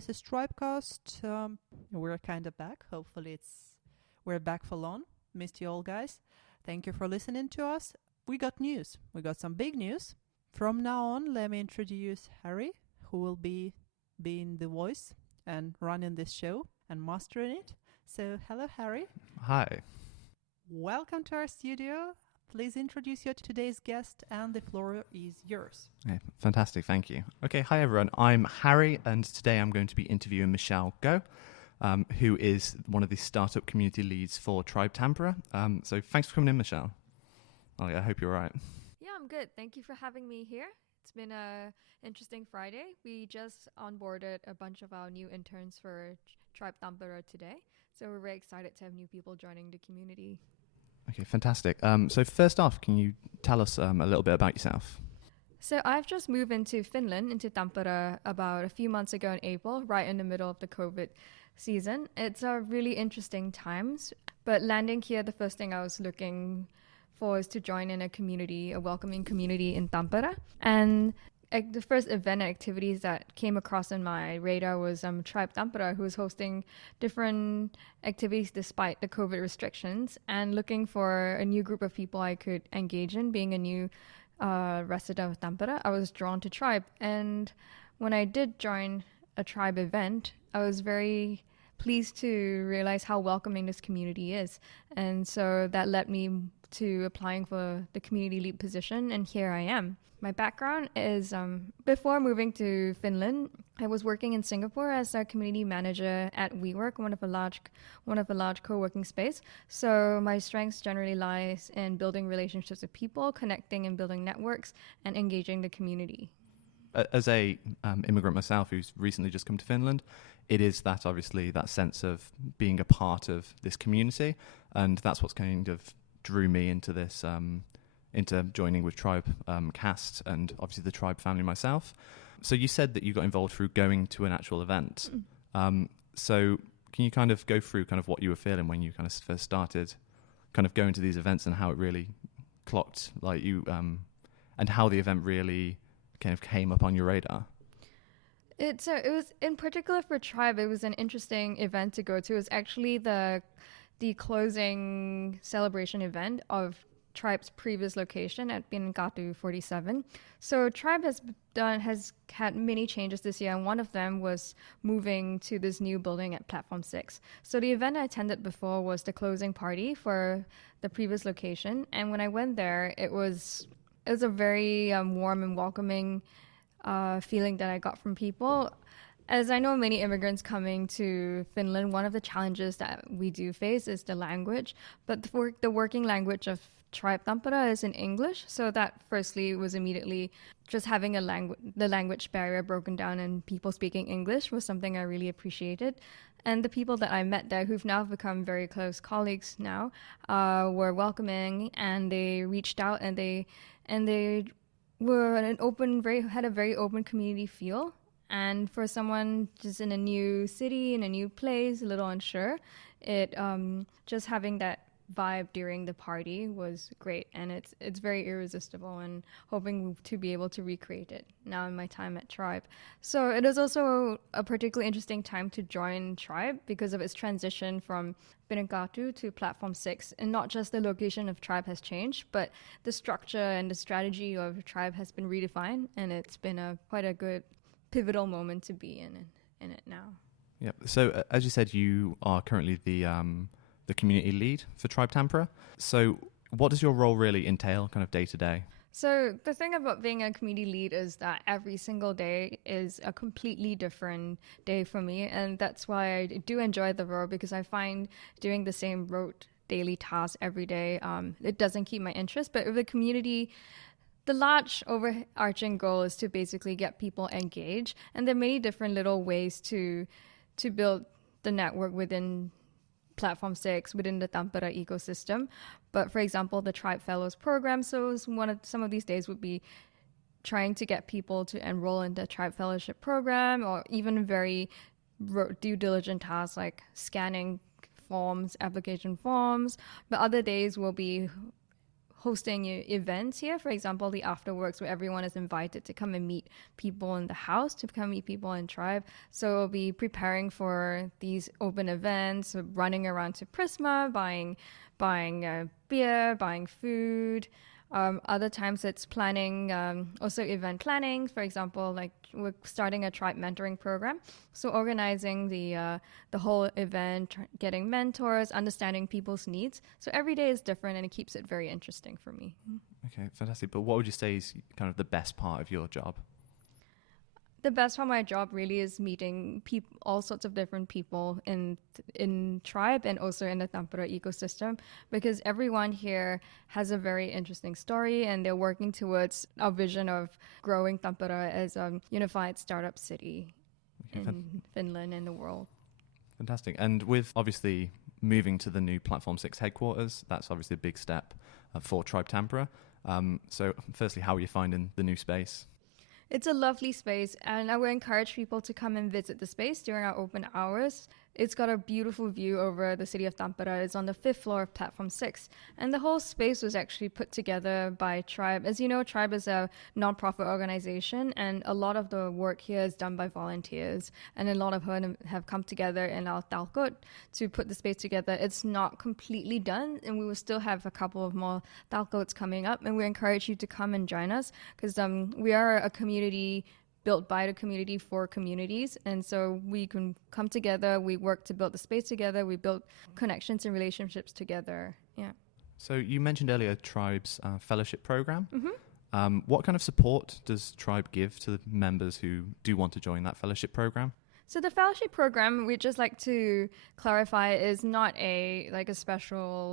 This is Tribecast. We're kind of back. Hopefully we're back for long. Missed you all, guys. Thank you for listening to us. We got news. We got some big news. From now on, let me introduce Harry, who will be being the voice and running this show and mastering it. So, hello, Harry. Hi. Welcome to our studio. Please introduce your today's guest, and the floor is yours. Okay, fantastic, thank you. Okay, hi everyone. I'm Harry, and today I'm going to be interviewing Michelle Go, who is one of the startup community leads for Tribe Tampere. So thanks for coming in, Michelle. I hope you're all right. Yeah, I'm good. Thank you for having me here. It's been an interesting Friday. We just onboarded a bunch of our new interns for Tribe Tampere today, so we're very excited to have new people joining the community. Okay, fantastic. So first off, can you tell us a little bit about yourself? So I've just moved into Finland, into Tampere, about a few months ago in April, right in the middle of the COVID season. It's a really interesting times, but landing here, the first thing I was looking for is to join in a community, a welcoming community in Tampere. And the first event activities that came across in my radar was Tribe Tampere, who was hosting different activities despite the COVID restrictions, and looking for a new group of people I could engage in. Being a new resident of Tampere, I was drawn to Tribe. And when I did join a Tribe event, I was very pleased to realize how welcoming this community is. And so that led me to applying for the community lead position, and here I am. My background is, before moving to Finland, I was working in Singapore as a community manager at WeWork, one of a large co-working space. So my strengths generally lies in building relationships with people, connecting and building networks, and engaging the community. As a immigrant myself who's recently just come to Finland, it is that obviously that sense of being a part of this community, and that's what's kind of drew me into this into joining with Tribe Cast and obviously the Tribe family myself. So you said that you got involved through going to an actual event. So can you kind of go through kind of what you were feeling when you kind of first started kind of going to these events, and how it really clocked like you and how the event really kind of came up on your radar? It was, in particular for Tribe, it was an interesting event to go to. It was actually the closing celebration event of Tribe's previous location at Pienengatu 47. So Tribe has had many changes this year, and one of them was moving to this new building at Platform 6. So the event I attended before was the closing party for the previous location, and when I went there, it was a very warm and welcoming feeling that I got from people. As I know many immigrants coming to Finland, one of the challenges that we do face is the language, but the working language of Tribe Tampere is in English, so that firstly was immediately just having the language barrier broken down and people speaking English was something I really appreciated. And the people that I met there, who've now become very close colleagues now, were welcoming, and they reached out, and they were had a very open community feel. And for someone just in a new city, in a new place, a little unsure, it just having that vibe during the party was great, and it's very irresistible, and hoping to be able to recreate it now in my time at Tribe. So it is also a particularly interesting time to join Tribe because of its transition from Pienengatu to Platform 6, and not just the location of Tribe has changed, but the structure and the strategy of Tribe has been redefined, and it's been quite a good pivotal moment to be in it now. Yeah. So as you said, you are currently the community lead for Tribe Tampere. So what does your role really entail kind of day to day? So the thing about being a community lead is that every single day is a completely different day for me. And that's why I do enjoy the role, because I find doing the same rote daily tasks every day, it doesn't keep my interest. But with the community, the large overarching goal is to basically get people engaged. And there are many different little ways to build the network within Platform 6, within the Tampere ecosystem. But for example, the Tribe Fellows program, so some of these days would be trying to get people to enroll in the Tribe Fellowship program, or even very due diligent tasks like scanning forms, application forms. But other days will be hosting events here. For example, the afterworks where everyone is invited to come and meet people in the house, to come meet people in Tribe. So we'll be preparing for these open events, running around to Prisma, buying beer, buying food. Other times it's planning, also event planning. For example, like we're starting a Tribe mentoring program. So organizing the whole event, getting mentors, understanding people's needs. So every day is different and it keeps it very interesting for me. Okay, fantastic. But what would you say is kind of the best part of your job? The best part of my job really is meeting all sorts of different people in Tribe and also in the Tampere ecosystem, because everyone here has a very interesting story and they're working towards our vision of growing Tampere as a unified startup city in Finland and the world. Fantastic. And with obviously moving to the new Platform 6 headquarters, that's obviously a big step for Tribe Tampere. So firstly, how are you finding the new space? It's a lovely space, and I would encourage people to come and visit the space during our open hours. It's got a beautiful view over the city of Tampere. It's on the 5th floor of Platform 6. And the whole space was actually put together by Tribe. As you know, Tribe is a non-profit organization, and a lot of the work here is done by volunteers. And a lot of them have come together in our talkot to put the space together. It's not completely done, and we will still have a couple of more talkots coming up. And we encourage you to come and join us, because we are a community built by the community for communities, and so we can come together, we work to build the space together, we build connections and relationships together. Yeah. So you mentioned earlier Tribe's fellowship program. Mm-hmm. What kind of support does Tribe give to the members who do want to join that fellowship program? So the fellowship program, we just like to clarify, is not a special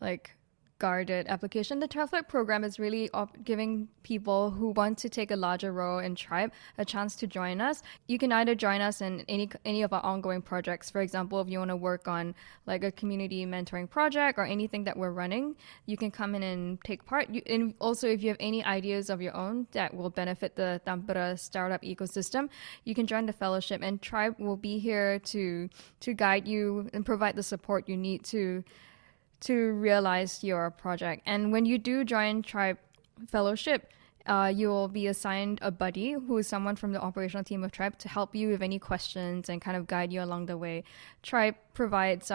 like guarded application. The fellowship program is really giving people who want to take a larger role in Tribe a chance to join us. You can either join us in any of our ongoing projects. For example, if you want to work on like a community mentoring project or anything that we're running, you can come in and take part. And also, if you have any ideas of your own that will benefit the Tampere startup ecosystem, you can join the fellowship, and Tribe will be here to guide you and provide the support you need to realize your project. And when you do join Tribe Fellowship, you will be assigned a buddy who is someone from the operational team of Tribe to help you with any questions and kind of guide you along the way. Tribe provides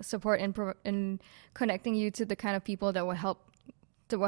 support in connecting you to the kind of people that will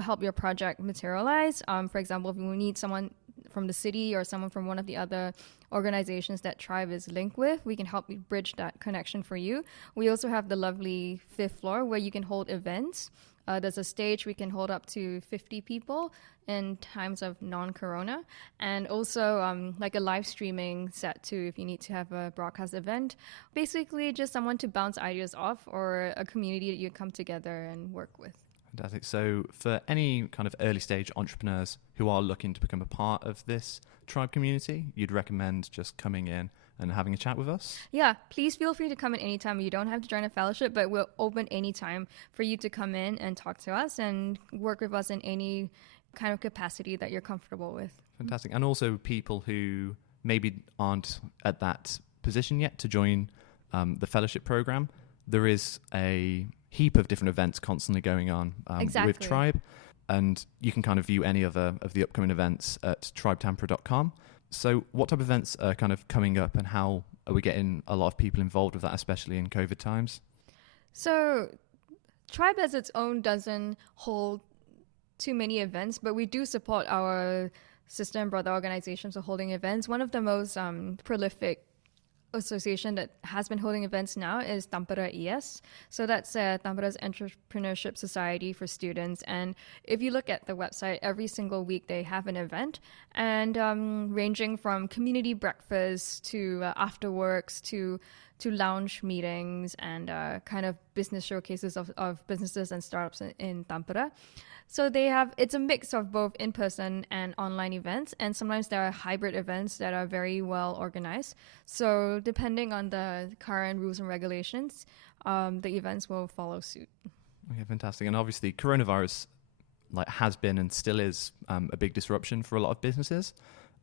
help your project materialize. For example, if you need someone from the city or someone from one of the other organizations that Tribe is linked with, we can help you bridge that connection for you. We also have the lovely 5th floor where you can hold events. There's a stage we can hold up to 50 people in times of non-corona, and also like a live streaming set too if you need to have a broadcast event. Basically just someone to bounce ideas off, or a community that you come together and work with. Fantastic. So for any kind of early stage entrepreneurs who are looking to become a part of this Tribe community, you'd recommend just coming in and having a chat with us? Yeah, please feel free to come in anytime. You don't have to join a fellowship, but we're open anytime for you to come in and talk to us and work with us in any kind of capacity that you're comfortable with. Fantastic. And also people who maybe aren't at that position yet to join the fellowship program, there is a heap of different events constantly going on with Tribe, and you can kind of view any other of the upcoming events at tribetampere.com. So what type of events are kind of coming up, and how are we getting a lot of people involved with that, especially in COVID times? So Tribe as its own doesn't hold too many events, but we do support our sister and brother organizations of holding events. One of the most prolific association that has been holding events now is Tampere ES. So that's Tampere's Entrepreneurship Society for students. And if you look at the website, every single week they have an event, and ranging from community breakfasts to afterworks to lounge meetings and kind of business showcases of businesses and startups in Tampere. So it's a mix of both in-person and online events, and sometimes there are hybrid events that are very well organized. So depending on the current rules and regulations, the events will follow suit. Okay, fantastic. And obviously coronavirus has been and still is a big disruption for a lot of businesses.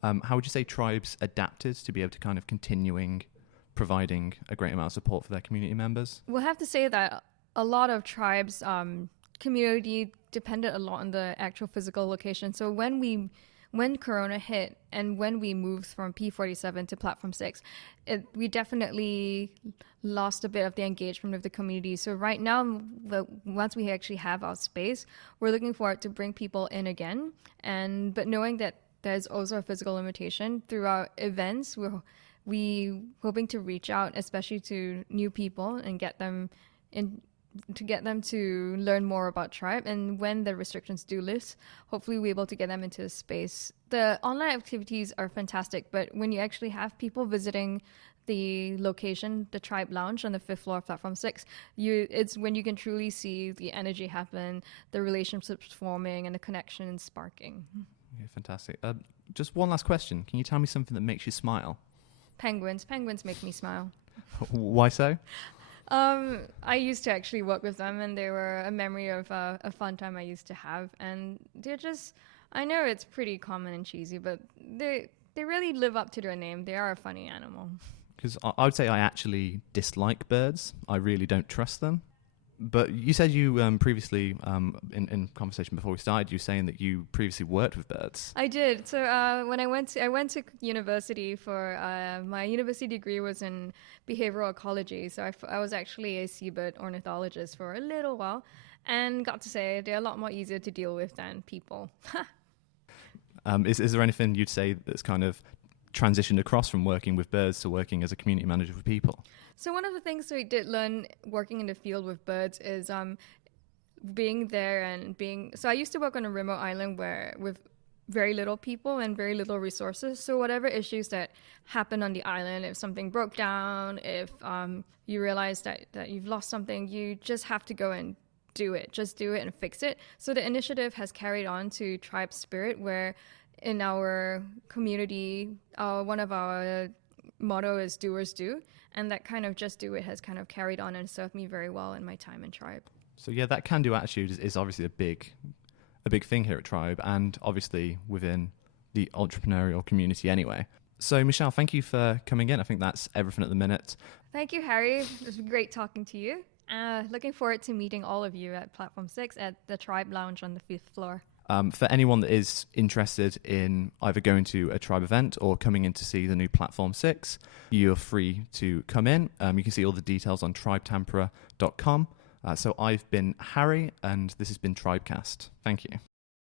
How would you say Tribe's adapted to be able to kind of continuing providing a great amount of support for their community members? We'll have to say that a lot of Tribe's community depended a lot on the actual physical location. So when Corona hit and when we moved from P47 to Platform 6, we definitely lost a bit of the engagement with the community. So right now, once we actually have our space, we're looking forward to bring people in again. But knowing that there's also a physical limitation through our events, we hoping to reach out, especially to new people, and get them to learn more about Tribe. And when the restrictions do lift, hopefully we're able to get them into a space. The online activities are fantastic, but when you actually have people visiting the location, the Tribe Lounge on the 5th floor of Platform 6, it's when you can truly see the energy happen, the relationships forming, and the connection sparking. Yeah, fantastic. Just one last question. Can you tell me something that makes you smile? Penguins make me smile. Why so? I used to actually work with them, and they were a memory of a fun time I used to have. And they're just, I know it's pretty common and cheesy, but they really live up to their name. They are a funny animal. Because I would say I actually dislike birds. I really don't trust them. But you said you previously, in conversation before we started, you were saying that you previously worked with birds. I did. So when I went to university for my university degree was in behavioral ecology. So I was actually a seabird ornithologist for a little while, and got to say they're a lot more easier to deal with than people. Is there anything you'd say that's kind of transitioned across from working with birds to working as a community manager for people? So one of the things we did learn working in the field with birds is being there and being... So I used to work on a remote island with very little people and very little resources. So whatever issues that happen on the island, if something broke down, if you realize that you've lost something, you just have to go and do it. Just do it and fix it. So the initiative has carried on to Tribe Spirit, where in our community, one of our motto is doers do. And that kind of just do it has kind of carried on and served me very well in my time in Tribe. So yeah, that can-do attitude is obviously a big thing here at Tribe, and obviously within the entrepreneurial community anyway. So Michelle, thank you for coming in. I think that's everything at the minute. Thank you, Harry. It was great talking to you. Looking forward to meeting all of you at Platform 6 at the Tribe Lounge on the 5th floor. For anyone that is interested in either going to a Tribe event or coming in to see the new Platform 6, you're free to come in. You can see all the details on tribetampere.com. So I've been Harry, and this has been Tribecast. Thank you.